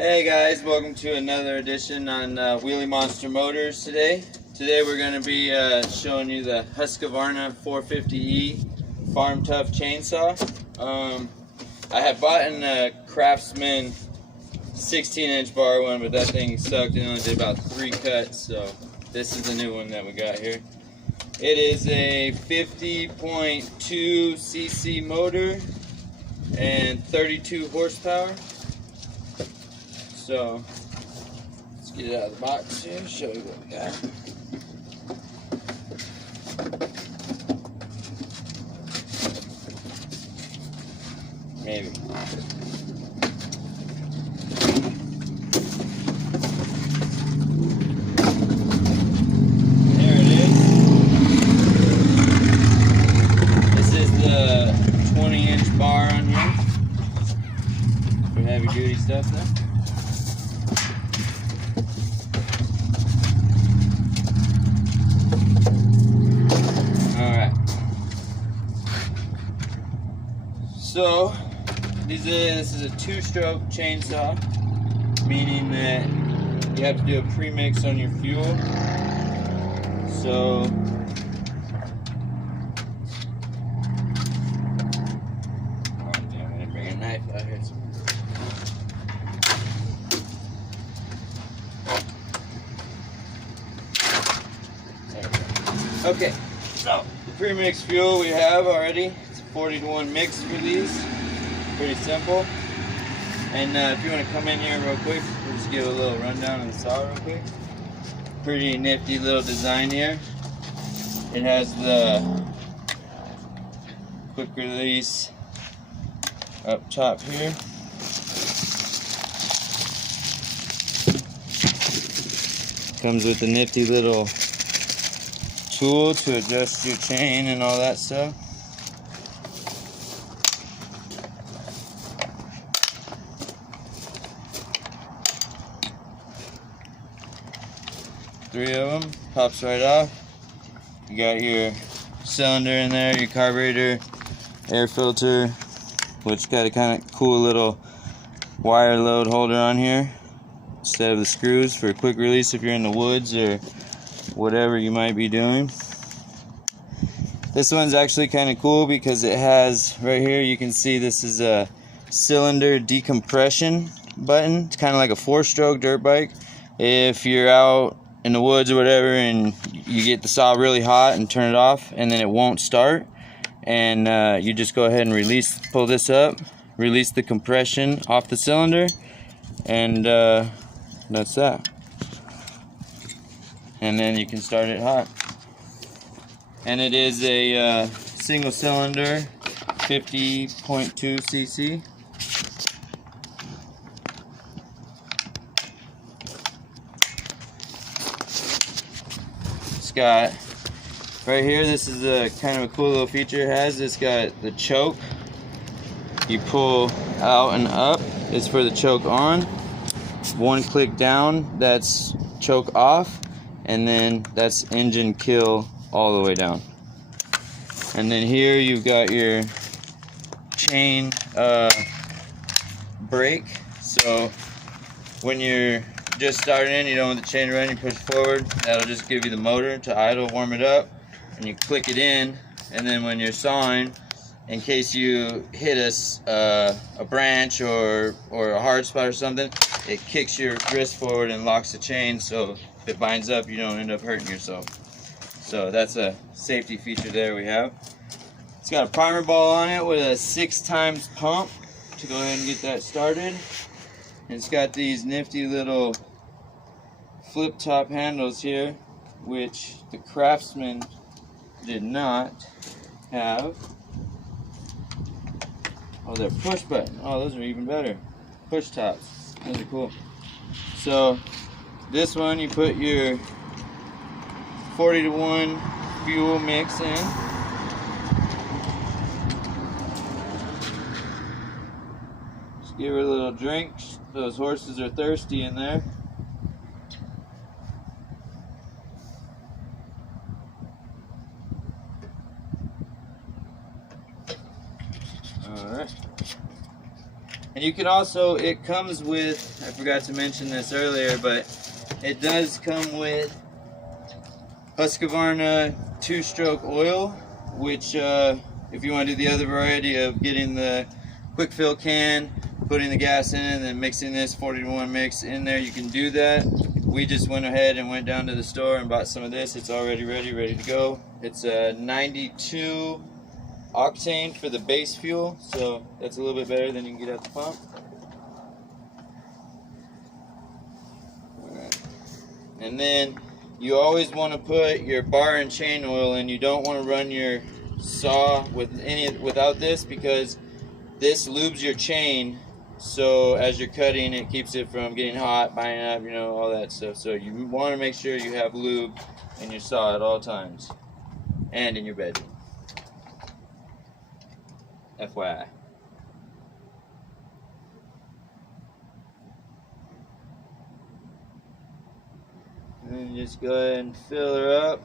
Hey guys, welcome to another edition on Wheelie Monster Motors today. Today we're going to be showing you the Husqvarna 450E Farm Tough Chainsaw. I had bought a Craftsman 16-inch bar one, but that thing sucked and only did about 3 cuts, so this is the new one that we got here. It is a 50.2 cc motor and 32 horsepower. So let's get it out of the box here and show you what we got. Maybe. There it is. This is the 20-inch bar on here for heavy duty stuff though. So this is a 2-stroke chainsaw, meaning that you have to do a pre-mix on your fuel. So oh damn, I didn't bring a knife out here. There we go. Okay, so the pre-mix fuel we have already. 40-to-1 mix for these, pretty simple. And if you want to come in here real quick, we'll just give a little rundown of the saw real quick. Pretty nifty little design here. It has the quick release up top here. Comes with a nifty little tool to adjust your chain and all that stuff. Three of them, pops right off. You got your cylinder in there, your carburetor, air filter, which got a kind of cool little wire load holder on here instead of the screws for a quick release if you're in the woods or whatever you might be doing. This one's actually kind of cool because it has right here, you can see this is a cylinder decompression button. It's kind of like a 4-stroke dirt bike. If you're out in the woods or whatever and you get the saw really hot and turn it off and then it won't start, and you just go ahead and pull this up, release the compression off the cylinder, and that's that. And then you can start it hot. And it is a single cylinder 50.2 cc. Got right here, this is a kind of a cool little feature it has. It's got the choke. You pull out and up is for the choke on. One click down, that's choke off, and then that's engine kill all the way down. And then here you've got your chain brake. So when you're just starting in, you don't want the chain to run, you push forward, that'll just give you the motor to idle, warm it up, and you click it in, and then when you're sawing, in case you hit a branch or a hard spot or something, it kicks your wrist forward and locks the chain, so if it binds up, you don't end up hurting yourself. So that's a safety feature there we have. It's got a primer ball on it with a 6x pump to go ahead and get that started. And it's got these nifty little flip top handles here, which the Craftsman did not have. Oh, they're push button. Oh, those are even better. Push tops. Those are cool. So this one, you put your 40-to-1 fuel mix in. Just give her a little drink. Those horses are thirsty in there. And you can also, it comes with, I forgot to mention this earlier, but it does come with Husqvarna 2-stroke oil, which if you want to do the other variety of getting the quick fill can, putting the gas in, and then mixing this 40-to-1 mix in there, you can do that. We just went ahead and went down to the store and bought some of this. It's already ready to go. It's a 92 octane for the base fuel, so that's a little bit better than you can get at the pump. Alright. And then you always want to put your bar and chain oil in. You don't want to run your saw without this, because this lubes your chain, so as you're cutting it keeps it from getting hot, binding up, you know, all that stuff. So you want to make sure you have lube in your saw at all times, and in your bedroom. FYI. And just go ahead and fill her up.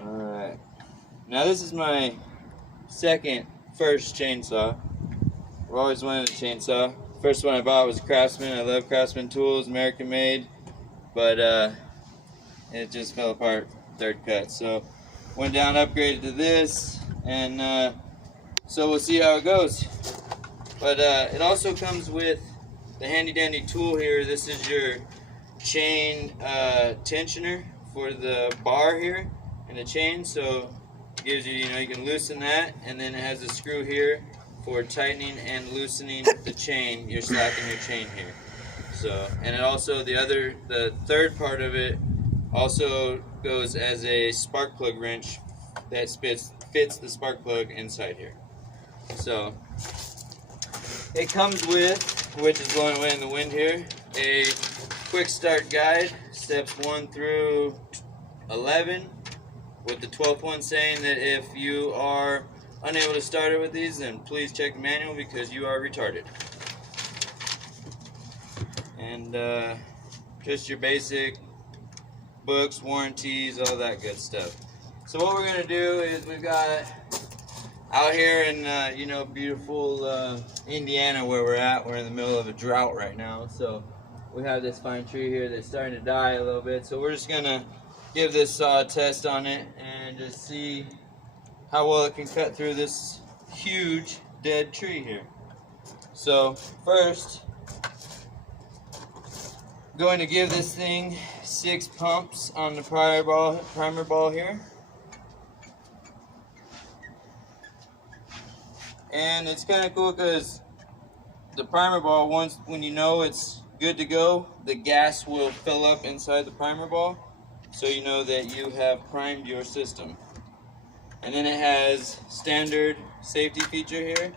Alright. Now this is my first chainsaw. I've always wanted a chainsaw. First one I bought was a Craftsman. I love Craftsman tools, American made. But it just fell apart, third cut. So went down, upgraded to this, and so we'll see how it goes. But it also comes with the handy dandy tool here. This is your chain tensioner for the bar here and the chain. So it gives you, you can loosen that, and then it has a screw here for tightening and loosening the chain. You're slacking your chain here. So, and it also, the third part of it also goes as a spark plug wrench that fits the spark plug inside here. So it comes with, which is blowing away in the wind here, a quick start guide, steps 1 through 11, with the 12th one saying that if you are unable to start it with these, then please check the manual because you are retarded. And just your basic books, warranties, all that good stuff. So what we're gonna do is, we've got out here in beautiful Indiana where we're at. We're in the middle of a drought right now, so we have this fine tree here that's starting to die a little bit. So we're just gonna give this saw a test on it and just see how well it can cut through this huge dead tree here. So first, going to give this thing 6 pumps on the primer ball here. And it's kind of cool because the primer ball, when you know it's good to go, the gas will fill up inside the primer ball, so you know that you have primed your system. And then it has standard safety feature here.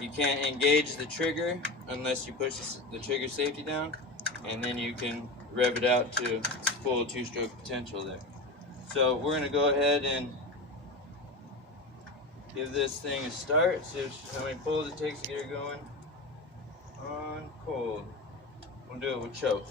You can't engage the trigger unless you push the trigger safety down, and then you can rev it out to full 2-stroke potential there. So we're gonna go ahead and give this thing a start, see how many pulls it takes to get her going on cold. We'll do it with choke.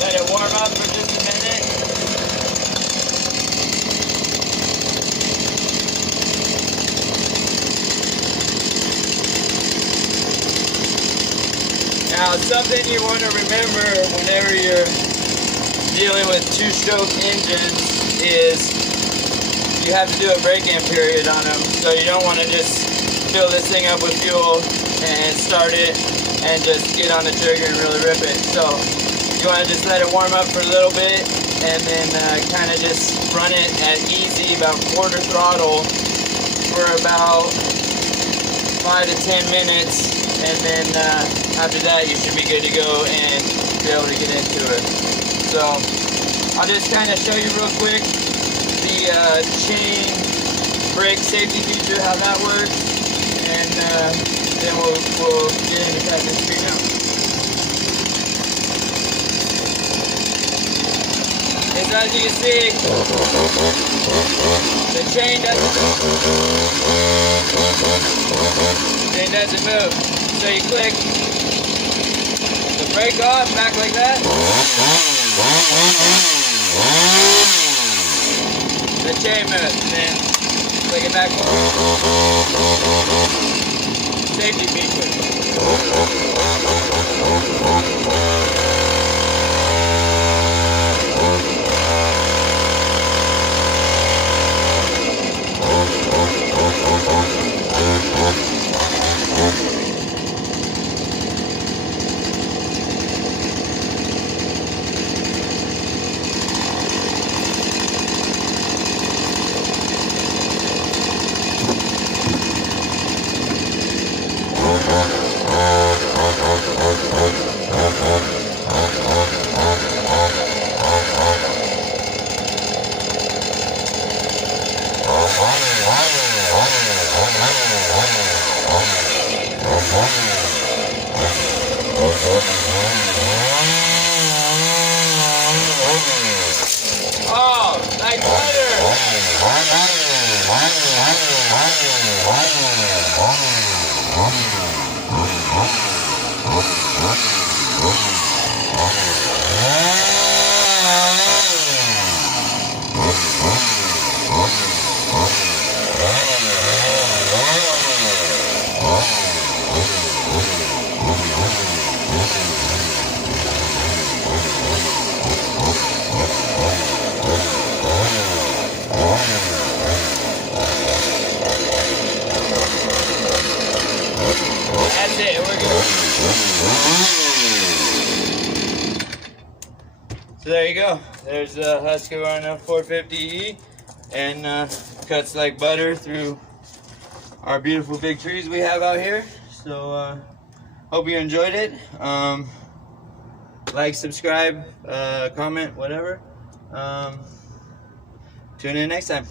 Let it warm up for just a minute. Now, something you want to remember whenever you're dealing with 2-stroke engines is you have to do a break-in period on them. So you don't want to just fill this thing up with fuel and start it and just get on the trigger and really rip it. So you want to just let it warm up for a little bit, and then kind of just run it at easy, about quarter throttle, for about 5 to 10 minutes, and then after that you should be good to go and be able to get into it. So I'll just kind of show you real quick the chain brake safety feature, how that works, and then we'll get in the back of the tree now. As you can see, the chain doesn't move. So you click the brake off, back like that. The chain moves, then click it back on. Safety feature. Oh, like butter! That's it, we're good. So there you go. There's a Husqvarna 450E, and cuts like butter through our beautiful big trees we have out here. So hope you enjoyed it. Like, subscribe, comment, whatever. Tune in next time.